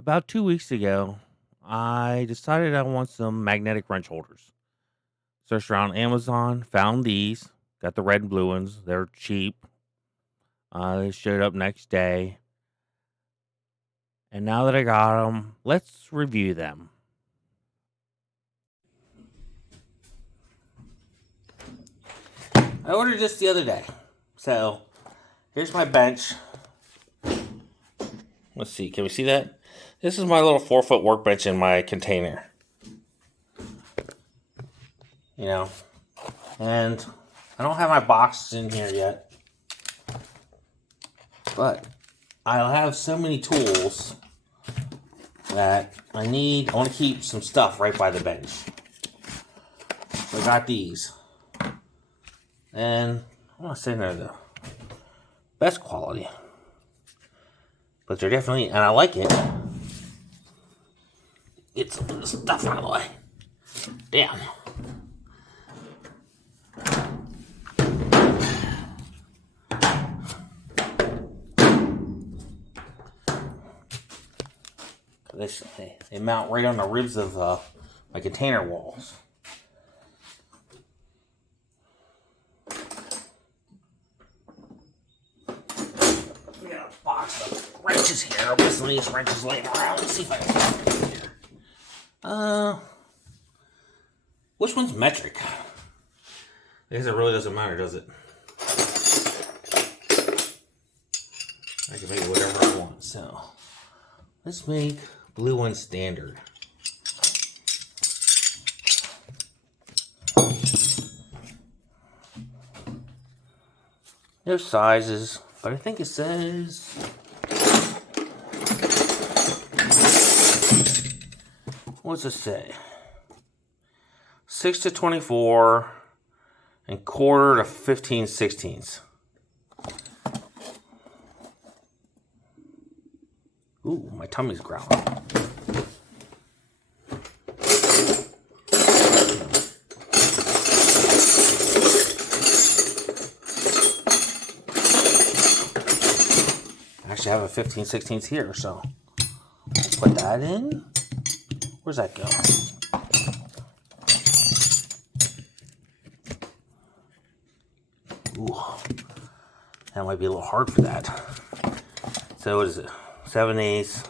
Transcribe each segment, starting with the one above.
About 2 weeks ago, I decided I want some magnetic wrench holders. Searched around Amazon, found these, got the red and blue ones. They're cheap. They showed up next day. And now that I got them, let's review them. I ordered this the other day. So, here's my bench. Let's see, can we see that? This is my little 4-foot workbench in my container. And I don't have my boxes in here yet. But I'll have so many tools that I want to keep some stuff right by the bench. So I got these. And I'm not saying they're the best quality. But they're definitely, and I like it. Get some of the stuff out of the way. Damn. They mount right on the ribs of my container walls. We got a box of wrenches here. I'll put some of these wrenches laying around. Let's see if I can find them here. Which one's metric? I guess it really doesn't matter, does it? I can make whatever I want. So let's make blue one standard. There's sizes, but I think it says what's it say? 6 to 24 and quarter to 15/16. Ooh, my tummy's growling. Actually, I have a 15/16 here, so put that in. Where's that go? Ooh, that might be a little hard for that. So what is it? 7/8,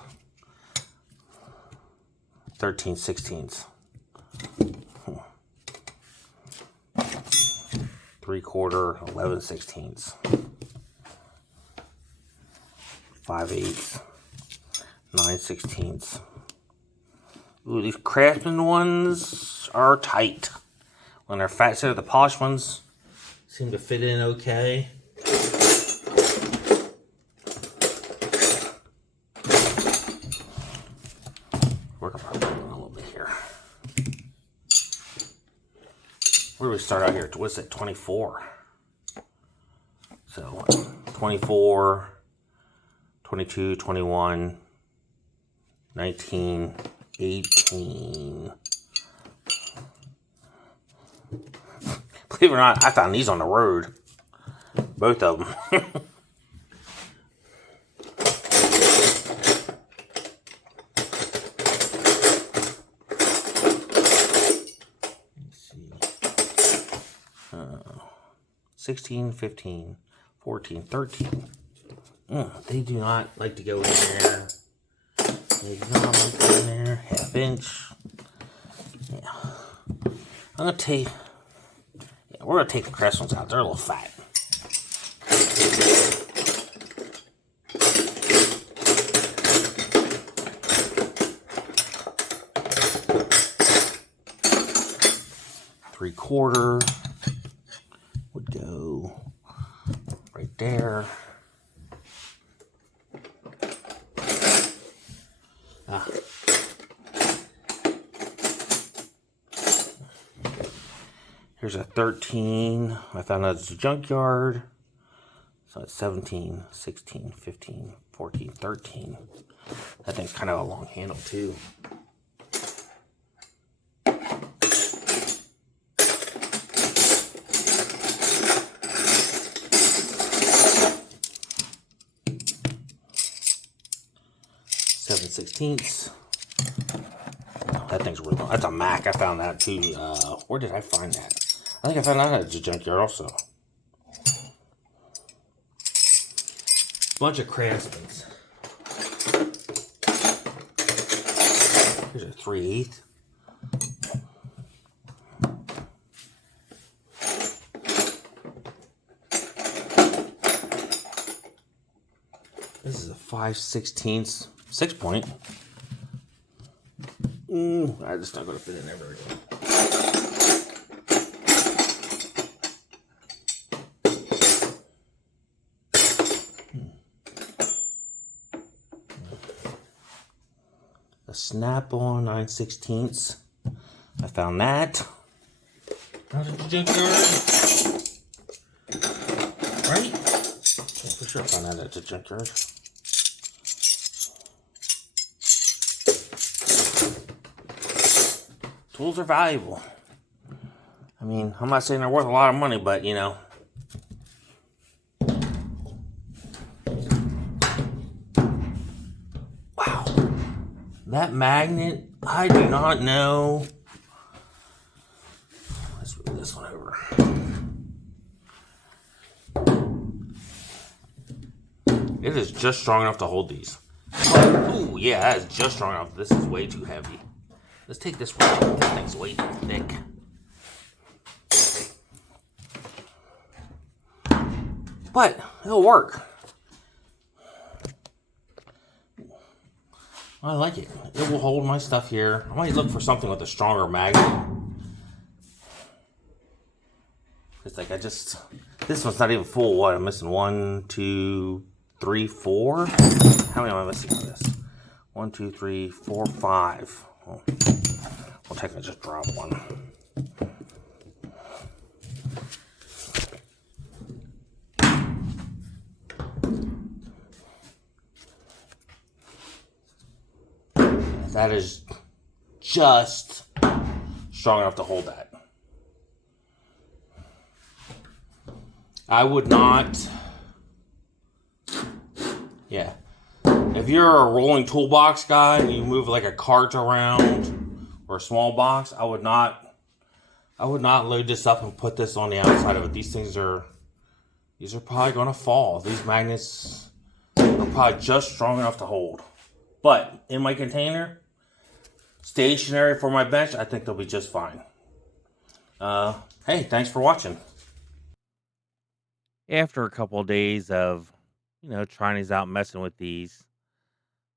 13/16. 3/4, 11/16. 5/8, 9/16. Ooh, these Craftsman ones are tight. When they're fat, so the polished ones seem to fit in okay. Work on a little bit here. Where do we start out here? What's it? 24. So 24, 22, 21, 19, 18. Believe it or not, I found these on the road. Both of them. Let's see. 16, 15, 14, 13. They do not like to go in there. They do not like to go in there. 1/2 inch. Yeah. I'm going to take... We're going to take the crest ones out. They're a little fat. Three-quarter would go right there. Here's a 13. I found out it's a junkyard. So it's 17, 16, 15, 14, 13. That thing's kind of a long handle too. 7/16. That thing's really, that's a Mac. I found that too. Where did I find that? I think I found that at the junkyard also. Bunch of Craftsmans. Here's a 3/8. This is a 5/16 6-point. I'm just not going to fit in there very good. A snap-on 9/16. I found that. Out of the junkyard. Right? Yeah, for sure I found that at the junkyard. Tools are valuable. I mean, I'm not saying they're worth a lot of money, but you know. Wow. That magnet, I do not know. Let's move this one over. It is just strong enough to hold these. Oh, yeah, that is just strong enough. This is way too heavy. Let's take this one. This thing's way too thick. But it'll work. I like it. It will hold my stuff here. I might look for something with a stronger magnet. It's like this one's not even full. What? I'm missing 1, 2, 3, 4. How many am I missing on this? 1, 2, 3, 4, 5. Oh. We'll technically just drop one. That is just strong enough to hold that. I would not. Yeah. If you're a rolling toolbox guy and you move like a cart around or a small box, I would not load this up and put this on the outside of it. These are probably going to fall. These magnets are probably just strong enough to hold. But in my container, stationary for my bench, I think they'll be just fine. Hey, thanks for watching. After a couple of days of, trying these out, messing with these,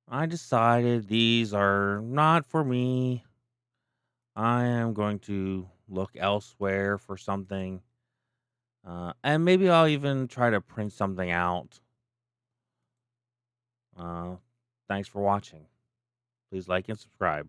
I decided these are not for me. I am going to look elsewhere for something. And maybe I'll even try to print something out. Thanks for watching. Please like and subscribe.